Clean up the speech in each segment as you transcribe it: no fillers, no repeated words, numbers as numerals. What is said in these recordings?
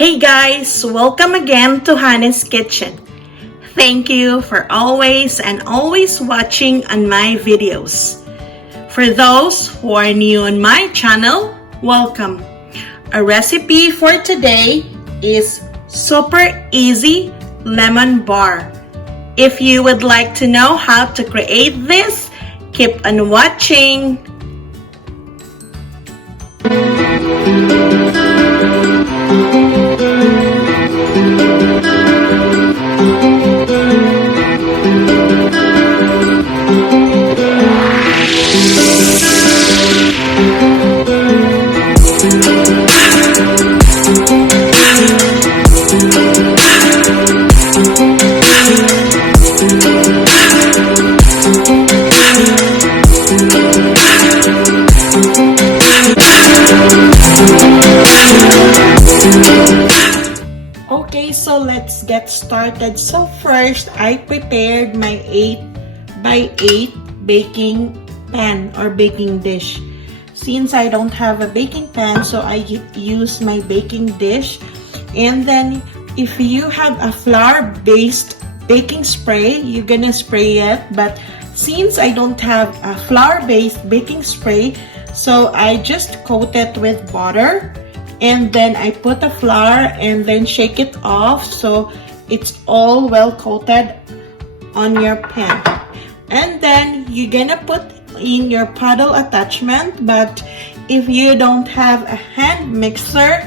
Hey guys, welcome again to Hannah's Kitchen. Thank you for always watching on my videos. For those who are new on my channel, welcome. Our recipe for today is super easy lemon bar. If you would like to know how to create this, keep on watching. Okay, so let's get started. So first, I prepared my 8x8 baking pan or baking dish. Since I don't have a baking pan, so I use my baking dish. And then if you have a flour-based baking spray, you're gonna spray it. But since I don't have a flour-based baking spray, so I just coat it with butter. And then I put the flour and then shake it off so it's all well coated on your pan. And then you're gonna put in your paddle attachment, but if you don't have a hand mixer,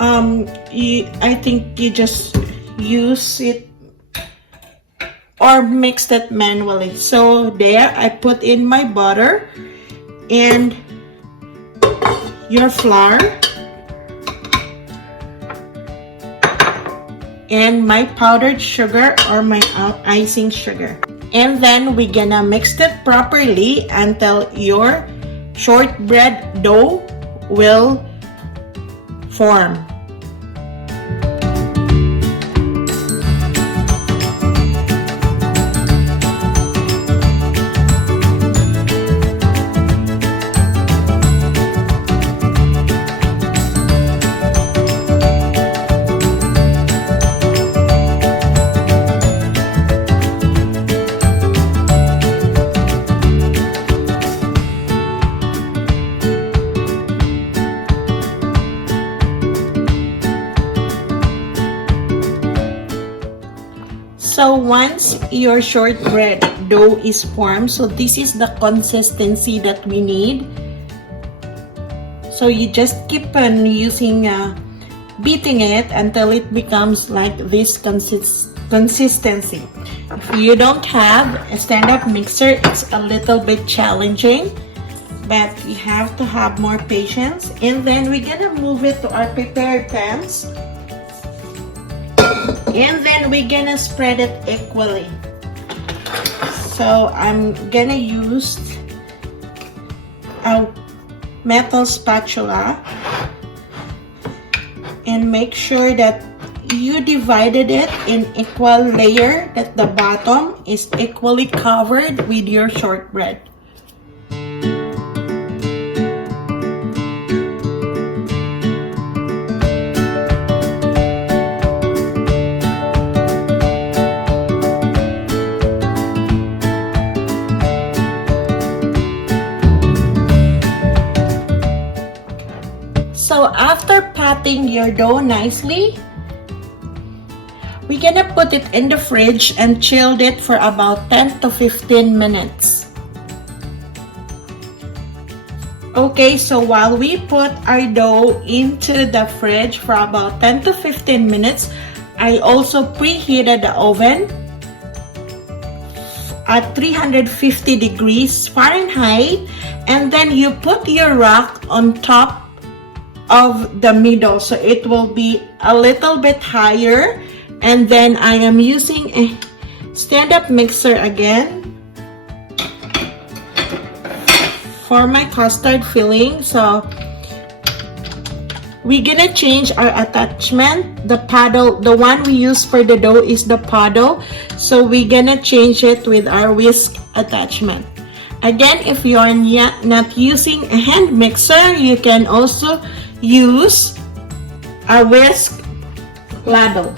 I think you just use it or mix it manually. So there, I put in my butter and your flour and my powdered sugar or my icing sugar. And then we're gonna mix it properly until your shortbread dough will form. So once your shortbread dough is formed, so this is the consistency that we need. So you just keep on using, beating it until it becomes like this consistency. If you don't have a stand-up mixer, it's a little bit challenging, but you have to have more patience. And then we're gonna move it to our prepared pans. And then we're gonna spread it equally. So I'm gonna use a metal spatula and make sure that you divided it in equal layer, that the bottom is equally covered with your shortbread. So after patting your dough nicely, we're gonna put it in the fridge and chill it for about 10 to 15 minutes. Okay, so while we put our dough into the fridge for about 10 to 15 minutes, I also preheated the oven at 350 degrees Fahrenheit, and then you put your rack on top of the middle, so it will be a little bit higher. And then I am using a stand-up mixer again for my custard filling. So we're gonna change our attachment. The paddle, the one we use for the dough is the paddle, so we're gonna change it with our whisk attachment. Again, if you are not using a hand mixer, you can also use a whisk ladle.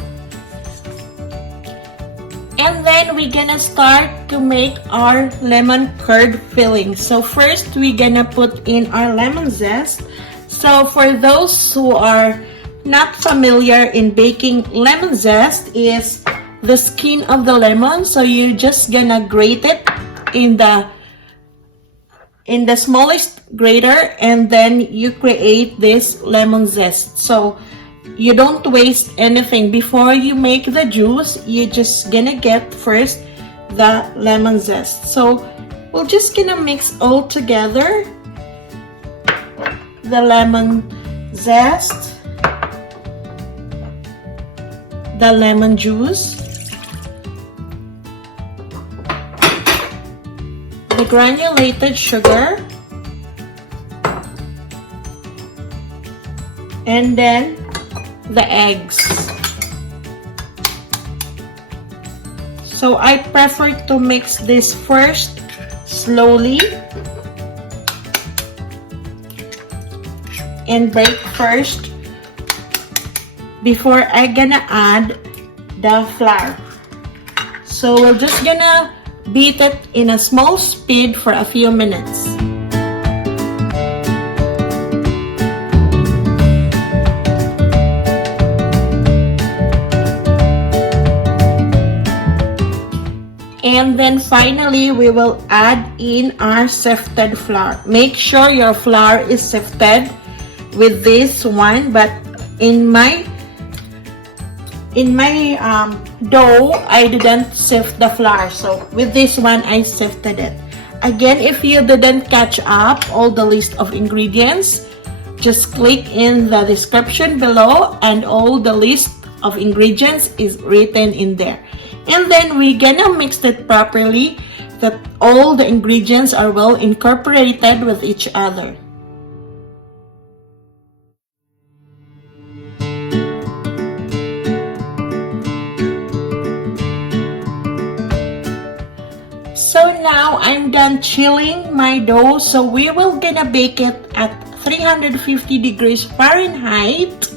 And then we're gonna start to make our lemon curd filling. So first we're gonna put in our lemon zest. So for those who are not familiar in baking, lemon zest is the skin of the lemon. So you're just gonna grate it in the smallest grater, and then you create this lemon zest. So you don't waste anything. Before you make the juice, you're just gonna get first the lemon zest. So we're just gonna mix all together the lemon zest, the lemon juice, the granulated sugar, and then the eggs. So I prefer to mix this first slowly and break first before I gonna add the flour. So we're just gonna beat it in a small speed for a few minutes. And then finally, we will add in our sifted flour. Make sure your flour is sifted with this one, but in my dough, I didn't sift the flour. So with this one, I sifted it. Again, if you didn't catch up all the list of ingredients, just click in the description below and all the list of ingredients is written in there. And then we're gonna mix it properly that all the ingredients are well incorporated with each other. So now I'm done chilling my dough. So we will gonna bake it at 350 degrees Fahrenheit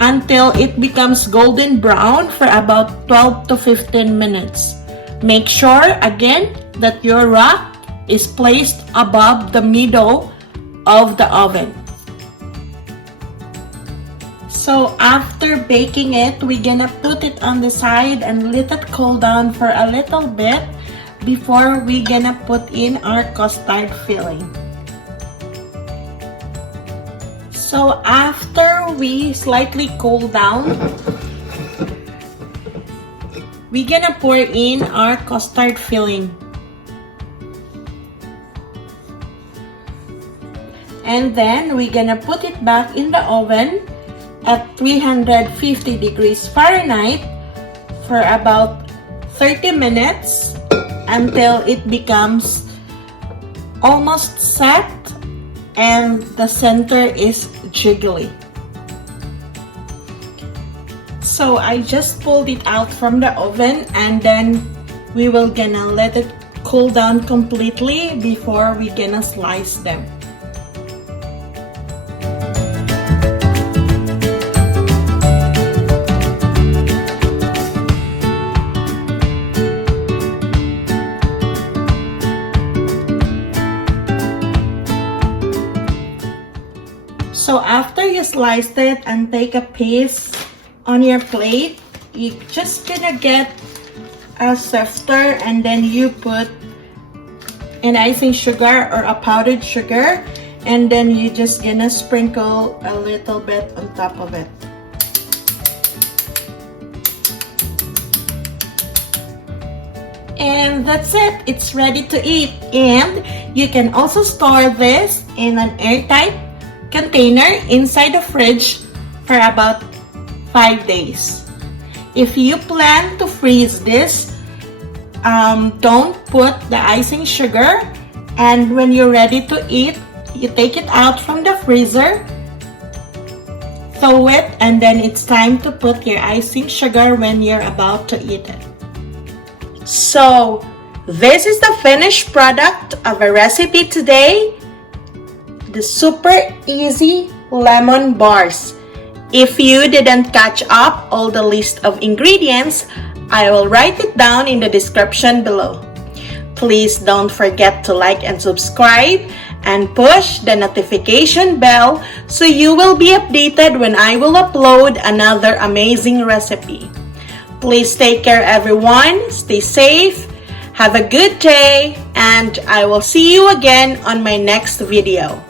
until it becomes golden brown for about 12 to 15 minutes. Make sure again that your rack is placed above the middle of the oven. So after baking it, we're gonna put it on the side and let it cool down for a little bit before we're gonna put in our custard filling. So after we slightly cool down, we're gonna pour in our custard filling. And then we're gonna put it back in the oven at 350 degrees Fahrenheit for about 30 minutes until it becomes almost set and the center is jiggly. So I just pulled it out from the oven, and then we will gonna let it cool down completely before we gonna slice them. So after you sliced it and take a piece on your plate, you're just gonna get a sifter and then you put an icing sugar or a powdered sugar, and then you just gonna sprinkle a little bit on top of it. And that's it, it's ready to eat. And you can also store this in an airtight container inside the fridge for about 5 days. If you plan to freeze this, don't put the icing sugar, and when you're ready to eat, you take it out from the freezer, thaw it, and then it's time to put your icing sugar when you're about to eat it. So this is the finished product of a recipe today, the super easy lemon bars. If you didn't catch up all the list of ingredients, I will write it down in the description below. Please don't forget to like and subscribe and push the notification bell so you will be updated when I will upload another amazing recipe. Please take care everyone, stay safe, have a good day, and I will see you again on my next video.